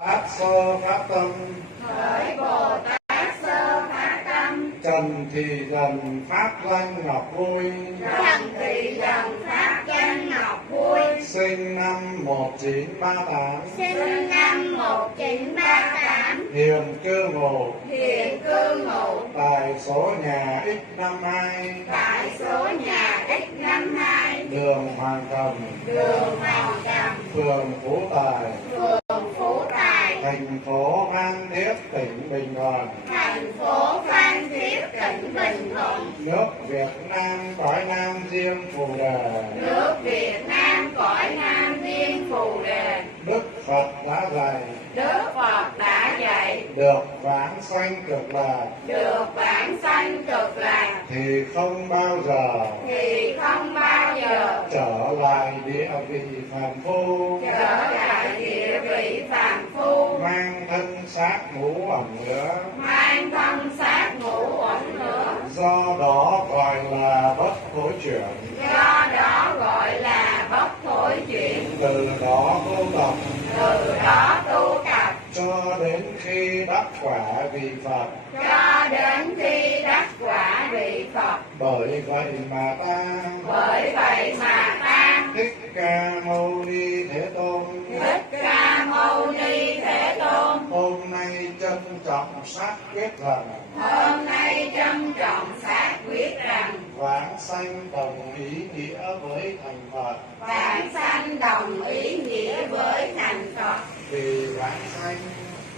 Tát sơ phát tâm, Hỡi Bồ Tát sơ phát tâm, trần thì dần phát danh ngọc vui. trần thì dần phát danh ngọc vui. Sinh năm 1938, Sinh năm 1938, hiền cư ngụ hiện cư ngụ tại số nhà X52, tại số nhà X52, đường Hoàng Cầm, đường Hoàng Cầm, phường Phú Tài, phường Phú Tài, thành phố Phan Thiết, tỉnh Bình Thuận, thành phố Phan Thiết, tỉnh Bình Thuận. nước Việt Nam cõi Nam Diêm Phù Đề. Nước Việt Nam cõi Nam Diêm Phù Đề. Đức Phật đã dạy, Đức Phật đã dạy, được vãng sanh cực lạc được vãng sanh cực lạc thì không bao giờ thì không bao giờ trở lại địa vị phàm phu, trở lại địa vị phàm phu, mang thân xác ngũ ẩn nữa. mang thân xác ngũ uẩn nữa. Do đó gọi là bất thối chuyển. Do đó gọi là bất thối chuyển. Từ đó tu tập Từ đó tu tập cho đến khi đắc quả vị Phật. cho đến khi đắc quả vị Phật. Bởi vậy mà ta, Bởi vậy mà ta, Thích Ca Mâu Ni Thế Tôn, Thích Ca Mâu Ni Thế Tôn, hôm nay trân trọng xác quyết rằng hôm nay trân trọng xác quyết rằng vãng sanh đồng ý nghĩa với thành Phật. vãng sanh đồng ý nghĩa với thành Phật. Vì vãng sanh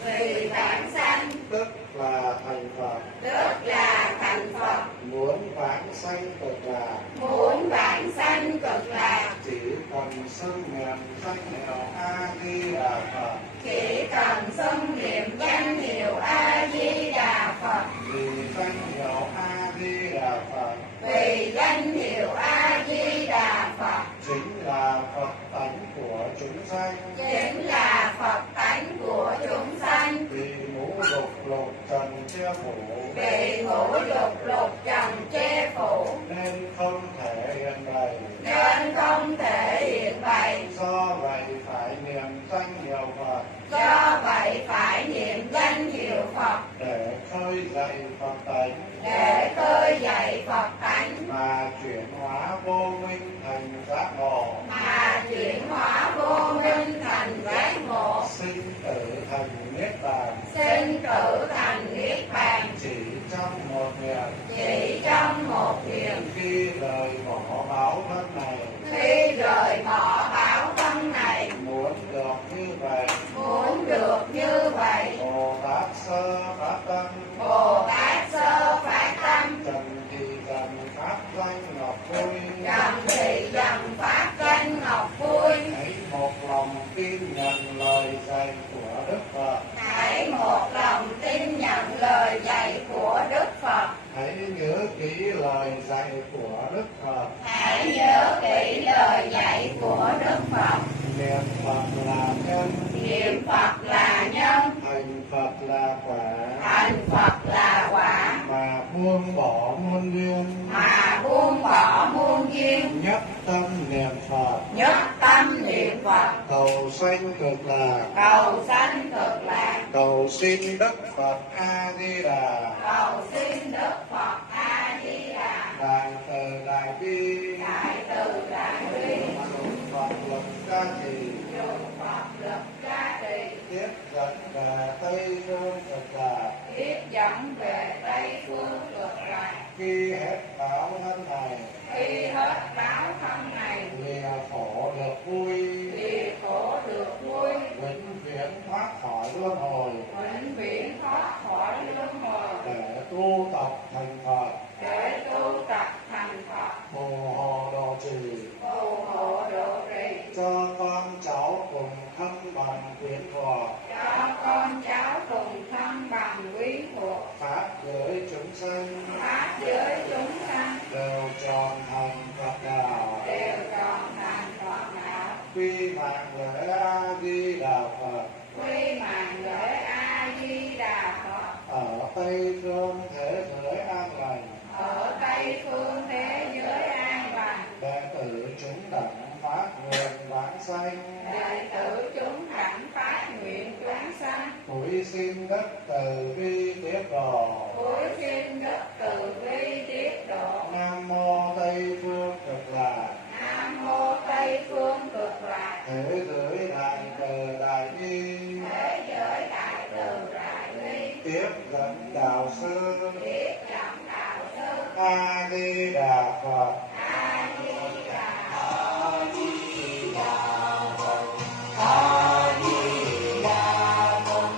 Vì vãng sanh tức là thành Phật, tức là thành Phật. muốn vãng sanh cực lạc Muốn vãng sanh cực lạc chỉ cần xưng niệm danh hiệu A Di Đà Phật. chỉ cần xưng niệm danh hiệu A Di Đà Phật. Vì danh hiệu A Di Đà Phật Vì danh hiệu A Di Đà Phật chính là Phật tánh của chúng sanh. chính là Phật tánh của chúng sanh. Vì ngũ dục lục trần che phủ Vì ngũ dục lục trần che phủ nên không thể hiện bày. nên không thể hiện bày. Do vậy phải niệm danh hiệu Phật Do vậy phải niệm danh hiệu Phật để khơi dậy Phật tánh để khơi dậy Phật tánh, mà chuyển hóa vô minh thành giác ngộ, mà chuyển hóa vô minh thành giác ngộ, sinh tử thành niết bàn. sinh tử thành niết bàn. Chỉ trong một niệm, Chỉ trong một niệm, khi rời bỏ báo thân này, khi rời bỏ báo thân này, muốn được như vậy, muốn được như vậy, Bồ Tát sơ phát tâm, Bồ Tát sơ phát tâm, trần thì dần phát danh ngọc vui. trần thị dần phát danh ngọc vui. Hãy một lòng tin nhận lời dạy của Đức Phật. Hãy một lòng tin nhận lời dạy của Đức Phật. Hãy nhớ kỹ lời dạy của Đức Phật. Hãy nhớ kỹ lời dạy của Đức Phật. Niệm Phật là nhân, Niệm Phật là nhân, thành Phật là quả. thành Phật là quả. Mà buông bỏ muôn duyên, Mà buông bỏ muôn duyên, nhất tâm niệm Phật, nhất tâm niệm Phật, cầu sanh cực lạc, cầu sanh cực lạc, cầu xin Đức Phật A Di Đà, cầu xin Đức Phật A Di Đà, đại từ đại bi, đại từ đại bi, dùng Phật lực ca trì, dùng Phật lực ca trì, tiếp dẫn về Tây Phương cực lạc. tiếp dẫn về Tây phương cực lạc. Khi hết báo thân này, Khi hết báo thân này, lìa khổ được vui, lìa khổ được vui, vĩnh viễn thoát khỏi luân hồi, vĩnh viễn thoát khỏi luân hồi, để tu tập thành Phật, để tu tập thành Phật, phù hộ độ trì, phù hộ độ trì, cho con cháu cùng thân bằng quyến thuộc, cho con cháu cùng thân bằng quý thuộc, pháp giới chúng sanh pháp giới chúng sanh đều tròn thành Phật đạo. đều tròn thành Phật đạo. Quy mạng lễ A Di Đà Phật, Quy mạng lễ A Di Đà Phật, ở Tây Phương thế giới an lành, ở Tây phương thế giới an lành. đệ tử chúng đẳng phát nguyện vãng sanh, Đệ tử chúng đảnh phát nguyện chúng sanh. Cuối xin đất từ bi tiết độ. Cuối xin đất từ bi tiết độ. Nam mô Tây phương cực lạc. Nam mô Tây phương cực lạc. Thế giới đại từ đại bi. Thế giới đại từ đại bi. Tiếp dẫn đạo sư. Tiếp dẫn đạo sư. A Di Đà Phật. A Di Đà. A Di Đà Phật. A Di Đà Phật.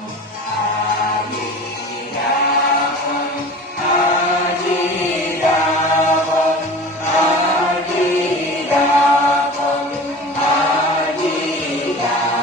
A Di Đà Phật. A Di Đà Phật. A Di Đà Phật. A Di Đà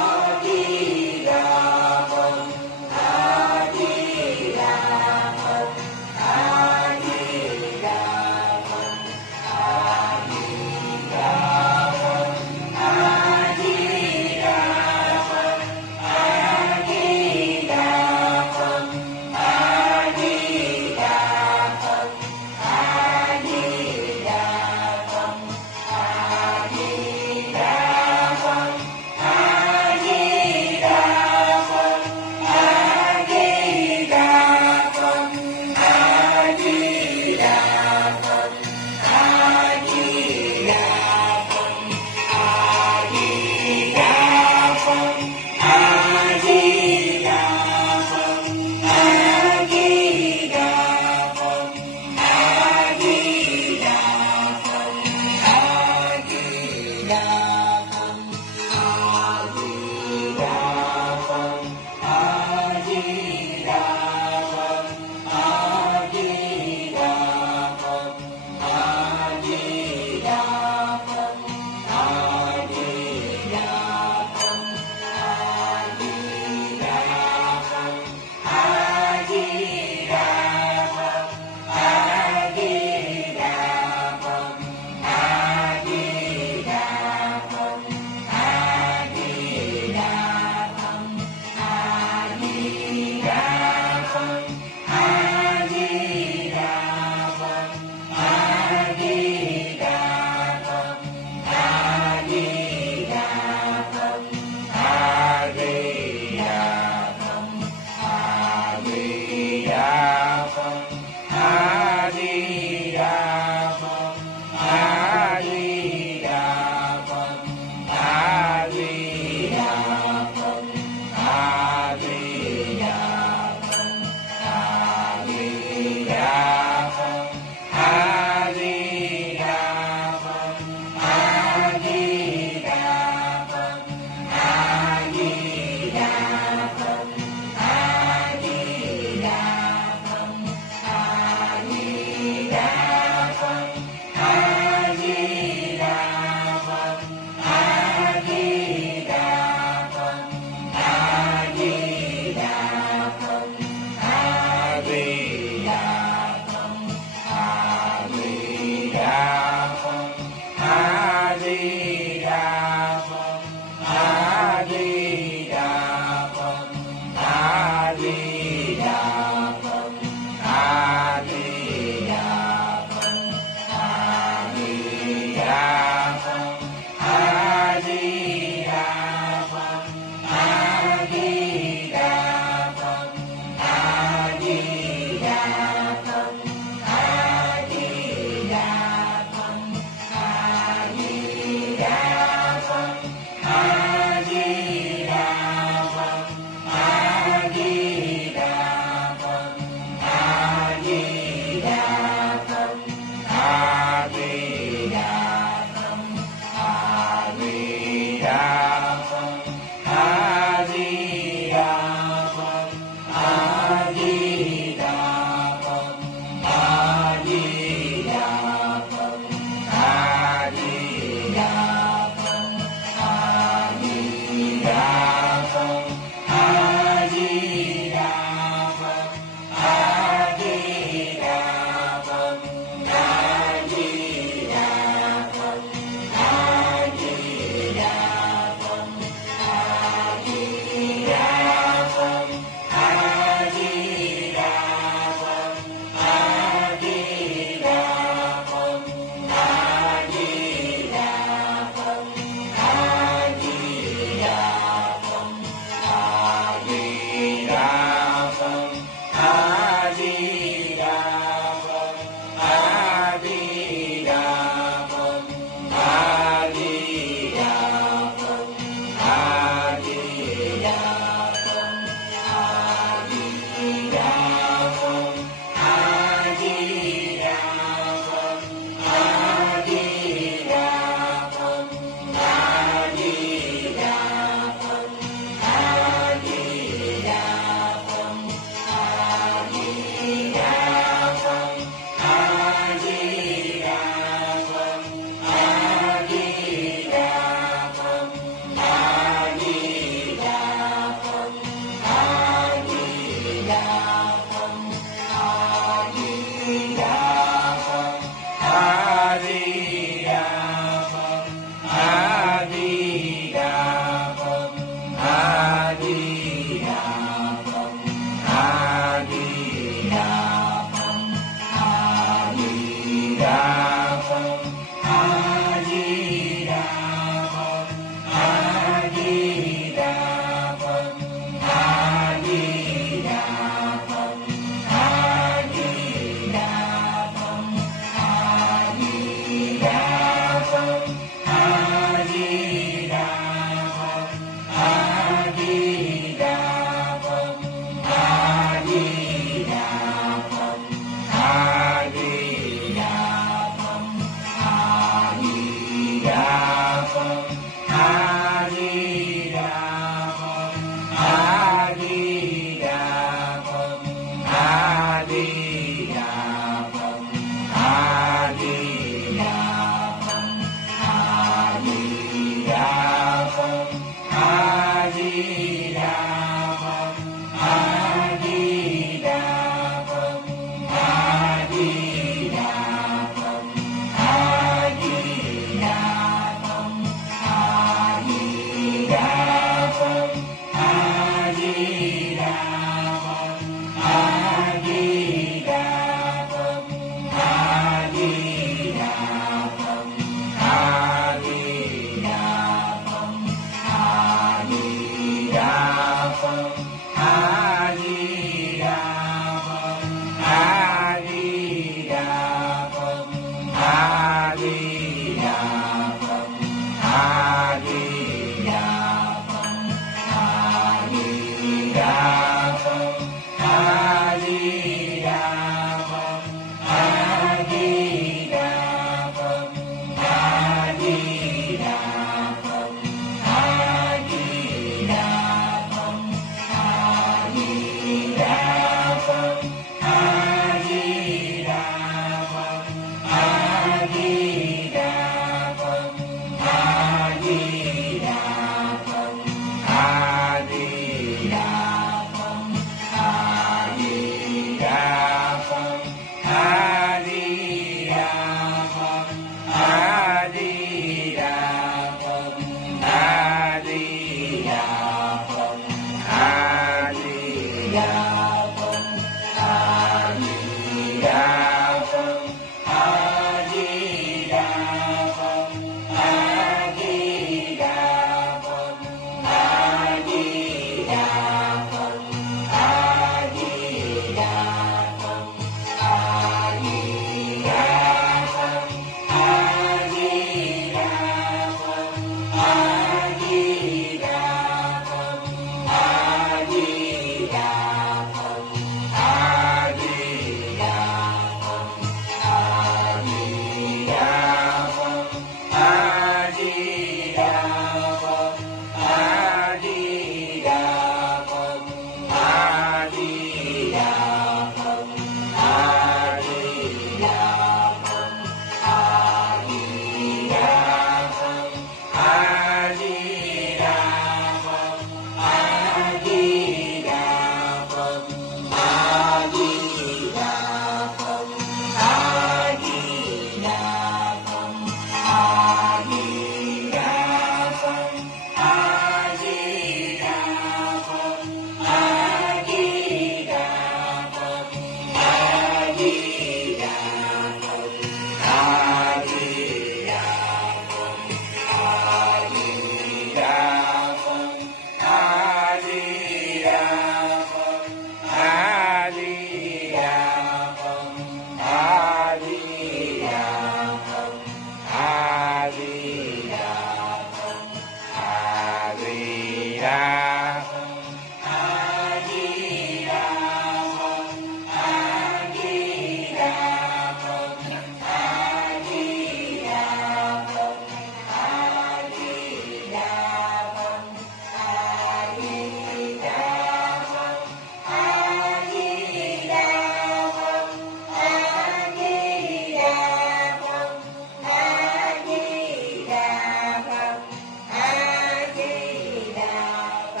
A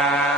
A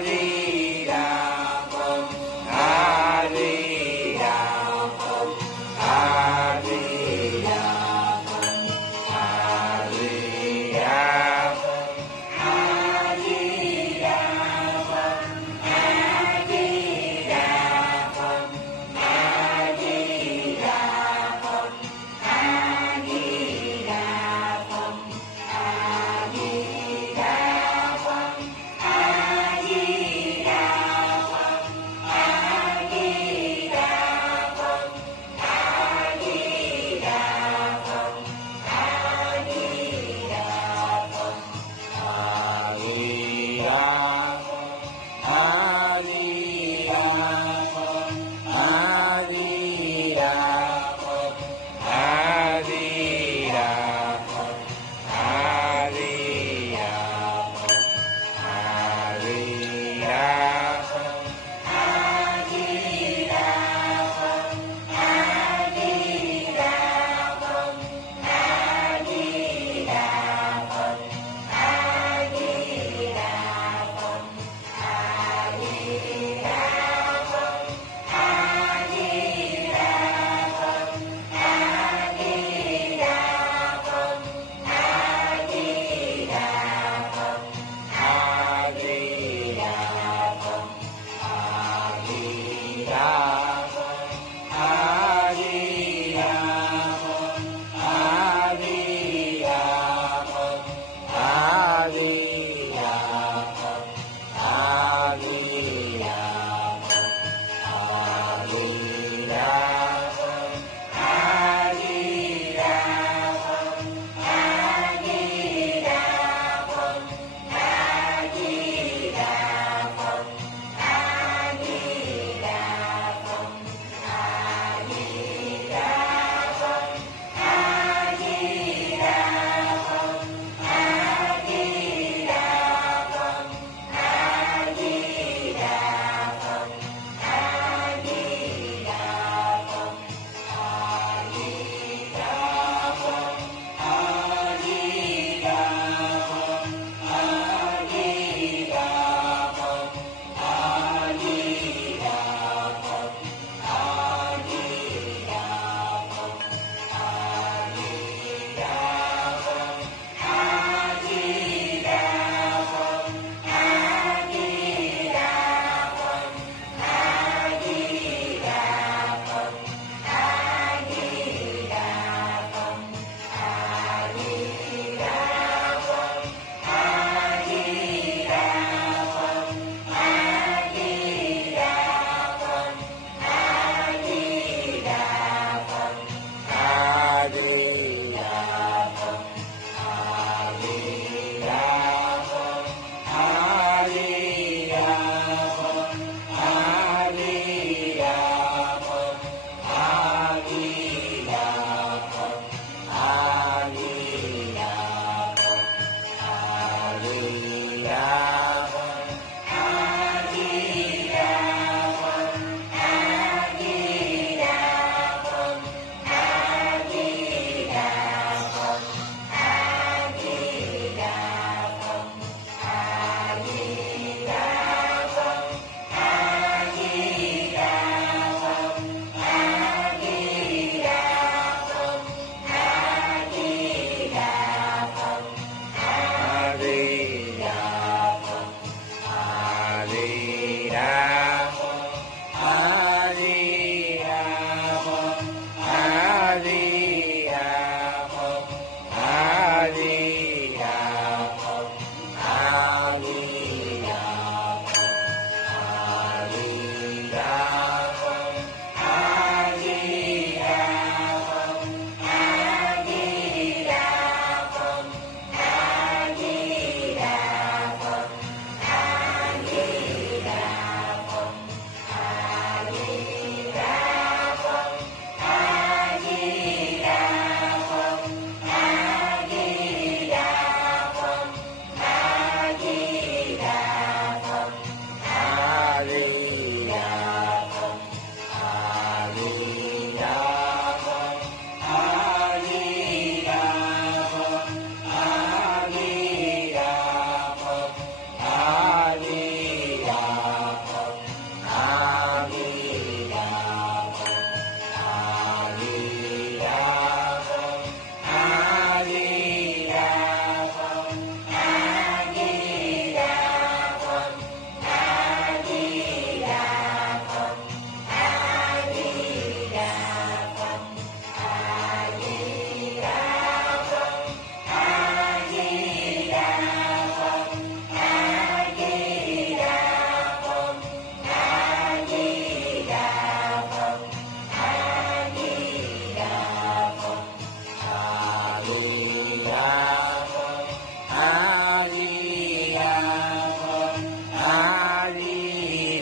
Di Đà Phật, A Di Đà Phật, A Di Đà Phật, A Di Đà Phật, A Di Đà Phật, A Di Đà Phật, A Di Đà Phật, A Di Đà Phật, A Di Đà Phật, A Di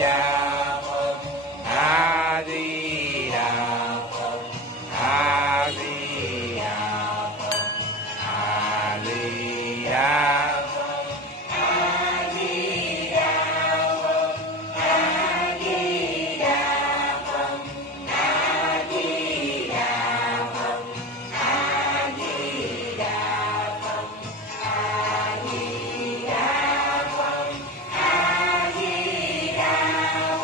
Đà Phật, A Di Đà Phật, A Di Đà Phật, A Di Đà Phật, A Di Đà Phật, A Di Đà Phật, A Di Đà Phật, A Di Đà Phật, A Di Đà Phật, A Di Đà Phật.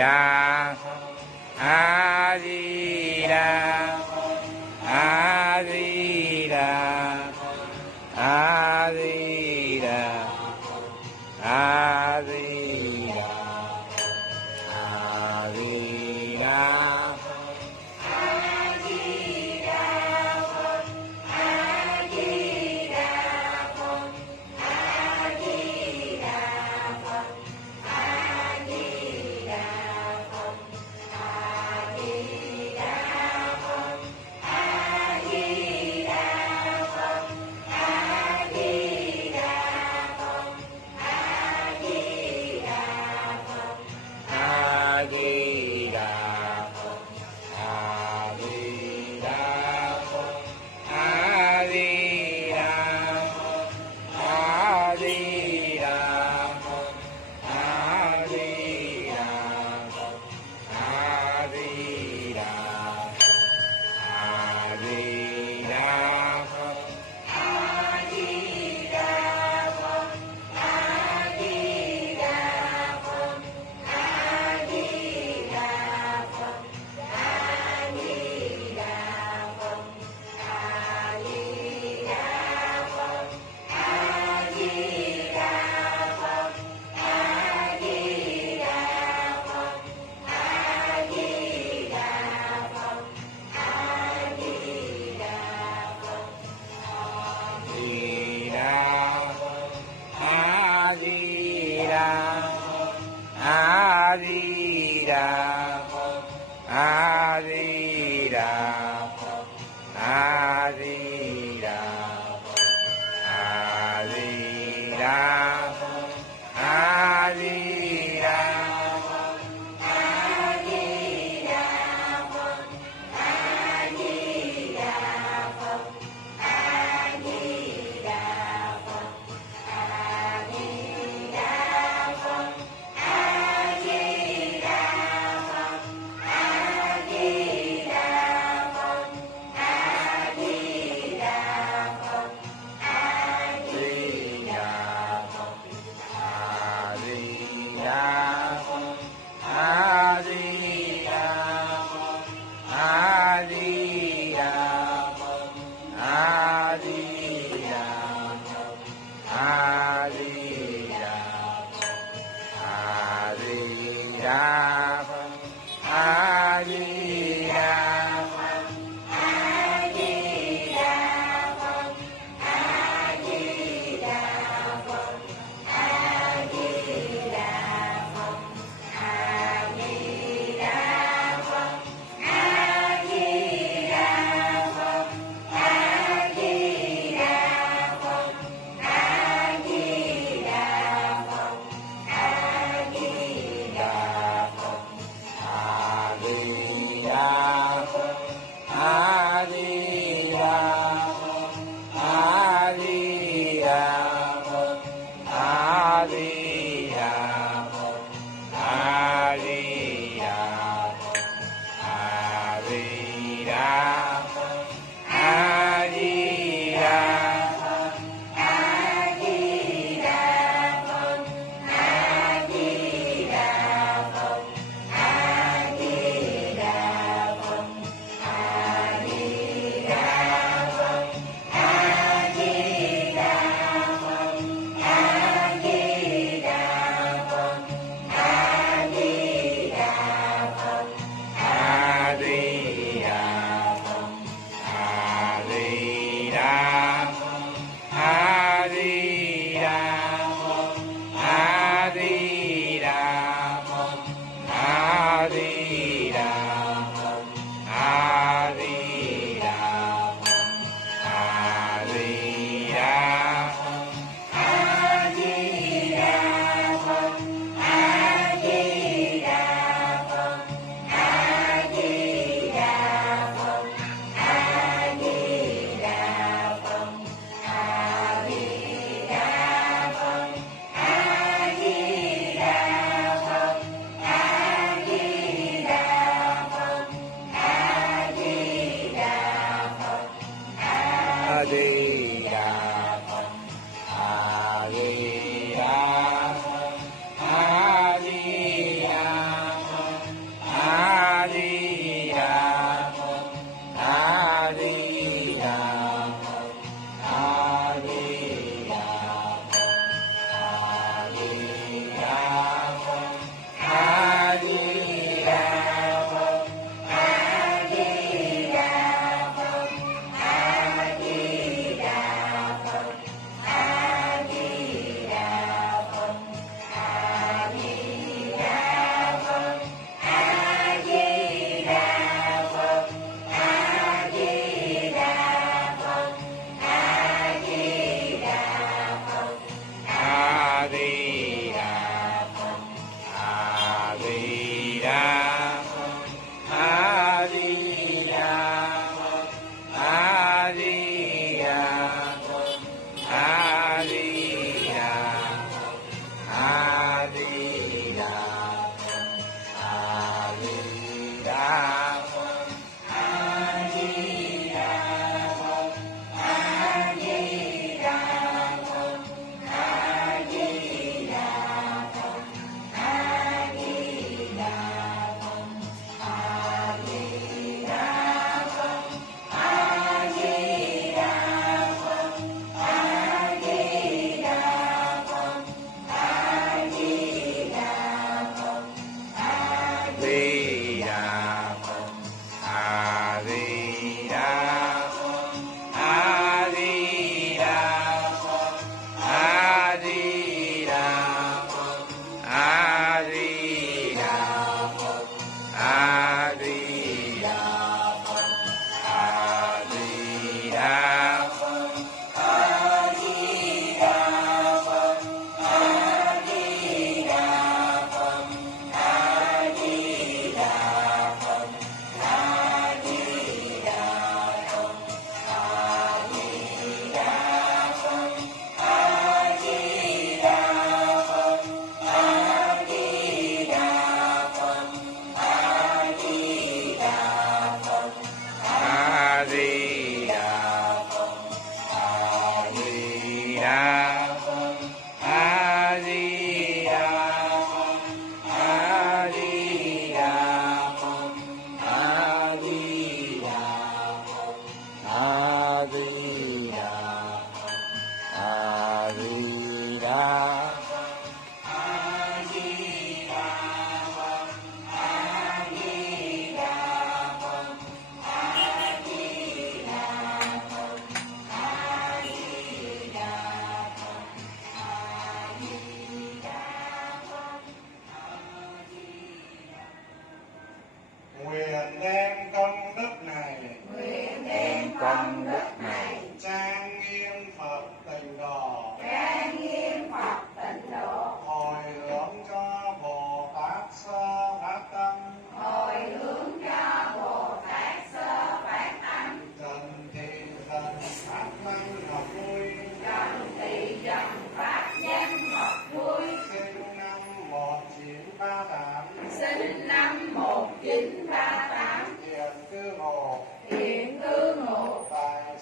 ดาอาดีดาอาดีดาอาดีดาอาดีดาอาดีดา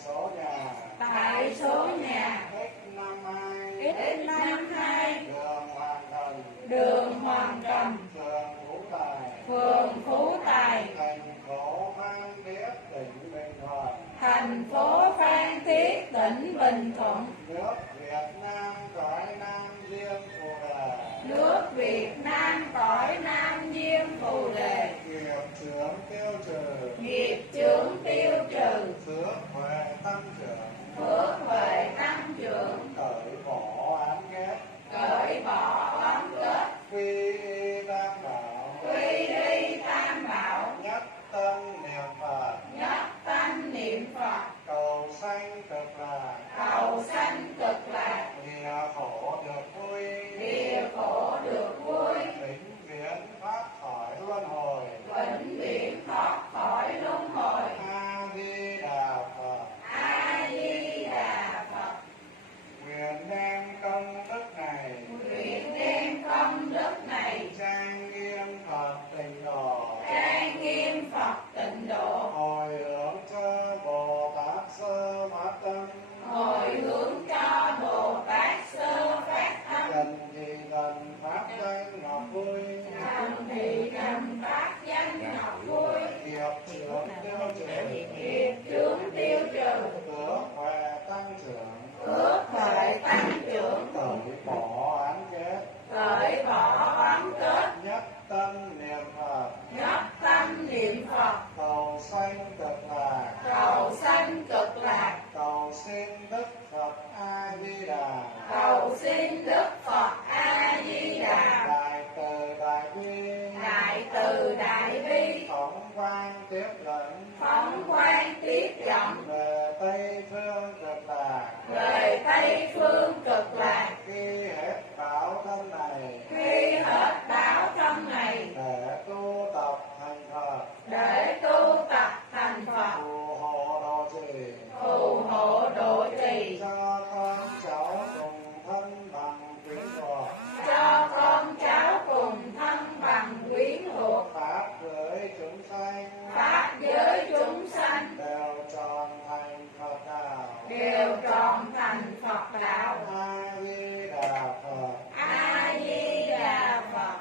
số nhà tại số nhà X52 X52 đường Hoàng Thành, đường Hoàng Cầm, phường Phú Tài, phường Phú Tài, thành phố Phan Thiết, tỉnh Bình Thuận, thành phố Phan Thiết, tỉnh Bình Thuận. nước Việt Nam cõi Nam Diêm Phù Đề, Nước Việt Nam cõi Nam Diêm Phù Đề, nghiệp chướng tiêu trừ, nghiệp chướng tiêu trừ, phước huệ tăng trưởng, phước huệ tăng trưởng, cởi bỏ án ghét, cởi bỏ oán kết, quy y tam bảo, quy y tam bảo, nhất tâm niệm Phật, nhất tâm niệm Phật, cầu sanh cực lạc, cầu sanh cực lạc, địa khổ được vui, địa khổ được vui, vĩnh viễn thoát khỏi luân hồi. vĩnh viễn thoát khỏi luân hồi. A Di Đà Phật. A Di Đà Phật. Nguyện đem công đức này Nguyện đem công đức này trang nghiêm Phật tịnh độ, trang nghiêm Phật tịnh độ, hồi hướng cho Bồ Tát Sơ Phát Tâm, hồi hướng cho Bồ Tát Sơ Phát Tâm, trần thì thần pháp danh ngọc vui, thần thì trần phát danh ngọc vui, nghiệp chướng tiêu trừ, nghiệp chướng tiêu trừ, phước huệ tăng trưởng, phước huệ tăng trưởng, cởi bỏ án ghét, cởi bỏ oán kết, nhất tâm niệm Phật, nhất tâm niệm Phật, cầu sanh cực lạc, cầu sanh cực lạc, cầu xin Đức Phật A Di Đà, cầu xin Đức Phật A Di Đà, đại từ đại bi, đại từ đại bi, phóng quang tiếp dẫn, phóng quang tiếp dẫn, về Tây phương cực lạc, về Tây phương cực lạc, khi hết báo thân này, khi hết báo thân này, để tu tập thành Phật, để tu tập thành Phật, phù hộ độ trì, phù hộ độ trì, cho con cháu cùng thân bằng quyến thuộc, cho con cháu cùng thân bằng quyến thuộc, pháp giới chúng sanh, pháp giới chúng sanh đều tròn thành Phật đạo. đều tròn thành Phật đạo. A Di Đà Phật. A Di Đà Phật.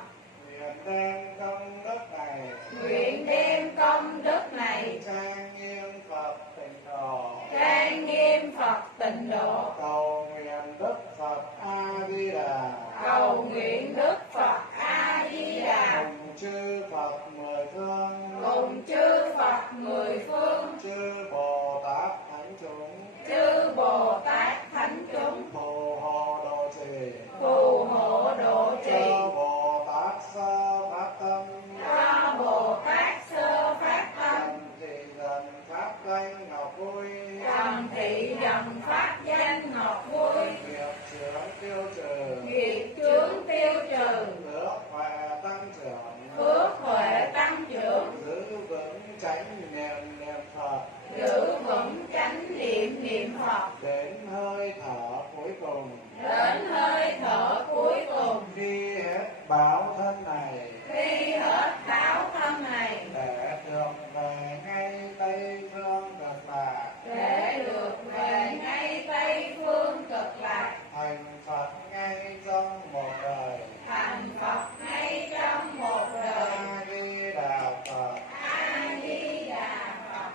Nguyện đem công đức này Nguyện đem công đức này trang nghiêm Phật tịnh độ, trang nghiêm Phật tịnh độ, cầu nguyện Đức Phật A Di Đà, cầu nguyện Đức Phật A Di Đà, cùng chư Phật mười phương, cùng chư Phật mười phương, chư Bồ Tát thánh chúng, chư Bồ Tát thánh chúng, phù hộ độ trì, phù hộ độ trì, cho Bồ Tát Sơ Phát Tâm, cho Bồ Tát Sơ Phát Tâm, trần thị dần pháp danh ngọc vui, trần thị dần pháp danh ngọc vui, nghiệp chướng tiêu trừ, nghiệp chướng tiêu trừ, phước huệ tăng trưởng, phước huệ tăng trưởng, giữ vững chánh niệm niệm Phật, giữ vững chánh niệm niệm Phật, đến hơi thở cuối cùng, đến hơi thở cuối cùng, khi hết báo thân này, khi hết báo thân này, để được về ngay Tây phương cực lạc, để được về ngay Tây phương cực lạc, thành Phật ngay trong một đời. thành Phật ngay trong một đời. A Di Đà Phật. A Di Đà Phật.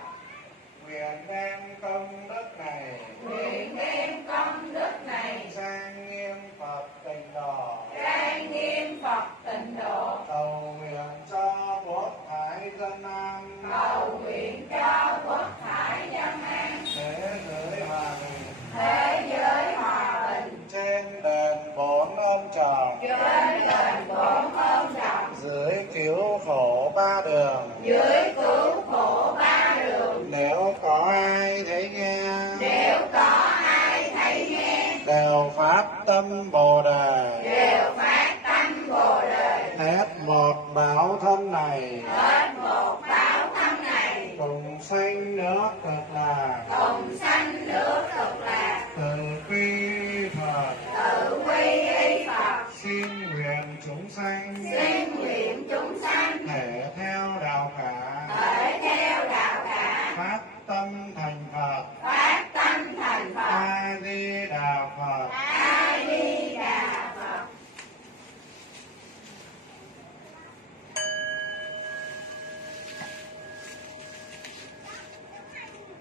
Nguyện đem công đức này Nguyện đem công đức này trang nghiêm Phật tịnh độ, trang nghiêm Phật tịnh độ, cầu nguyện cho quốc thái dân an, cầu nguyện cho quốc thái dân an, thế giới hòa bình, thế giới hòa bình, trên đền bốn ơn trọng, trên đền bốn ơn trọng, dưới cứu khổ ba đường. dưới cứu khổ ba đường. Nếu có ai thấy nghe, Nếu có ai thấy nghe, đều phát tâm Bồ Đề, đều phát tâm Bồ Đề, hết một báo thân này, hết một báo thân này, cùng sanh nước cực lạc, cùng sanh nước cực lạc, từ quy Phật, tự quy y Phật, xin nguyện chúng sanh xin nguyện chúng sanh thể theo đạo cả, thể theo đạo cả, phát tâm thành Phật, phát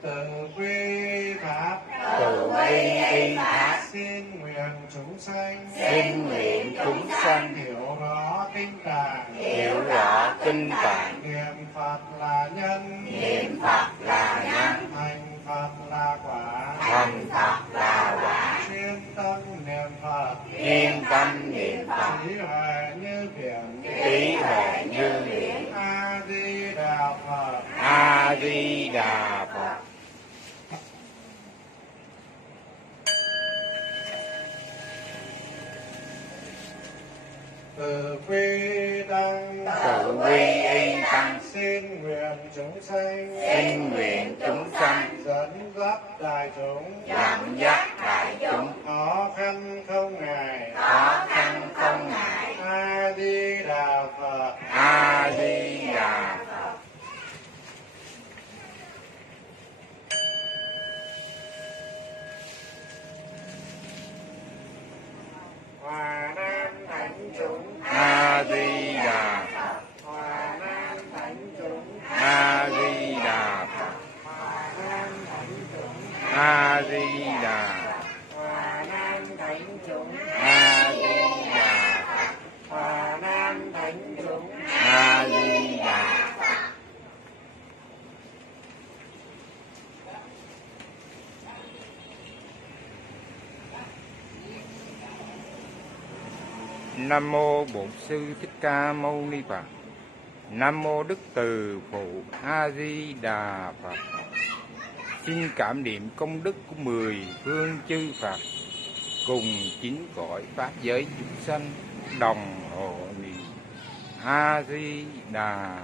từ quy pháp, từ bi y pháp, xin nguyện chúng sanh, xin nguyện chúng sanh hiểu rõ kinh tạng, hiểu rõ kinh tạng, niệm Phật là nhân, niệm Phật là nhân, thành Phật là quả, thành Phật là quả, chuyên tâm niệm Phật, chuyên tâm niệm Phật, trí huệ như biển, trí huệ như biển. A Di Đà Phật. A Di Đà Phật. Từ quy tăng, Từ quy y tăng, xin nguyện chúng sanh, xin nguyện chúng sanh dẫn dắt đại chúng, dẫn dắt đại chúng khó khăn không ngại, khó khăn không ngại. A Di Đà Phật. A Di Đà Phật. Hòa Nam thánh chúng, A Di Đà Phật. Hòa Nam thánh chúng, A Di Đà Phật. Hòa Nam thánh chúng, A Di Đà Phật. Hòa Nam thánh chúng, A Di Đà Phật. Hòa Nam thánh chúng. A Di Đà Phật. Nam mô Bổn Sư Thích Ca Mâu Ni Phật. Nam mô Đức Từ Phụ A Di Đà Phật. Xin cảm niệm công đức của 10 phương chư Phật cùng chín cõi pháp giới chúng sanh đồng hộ niệm A Di Đà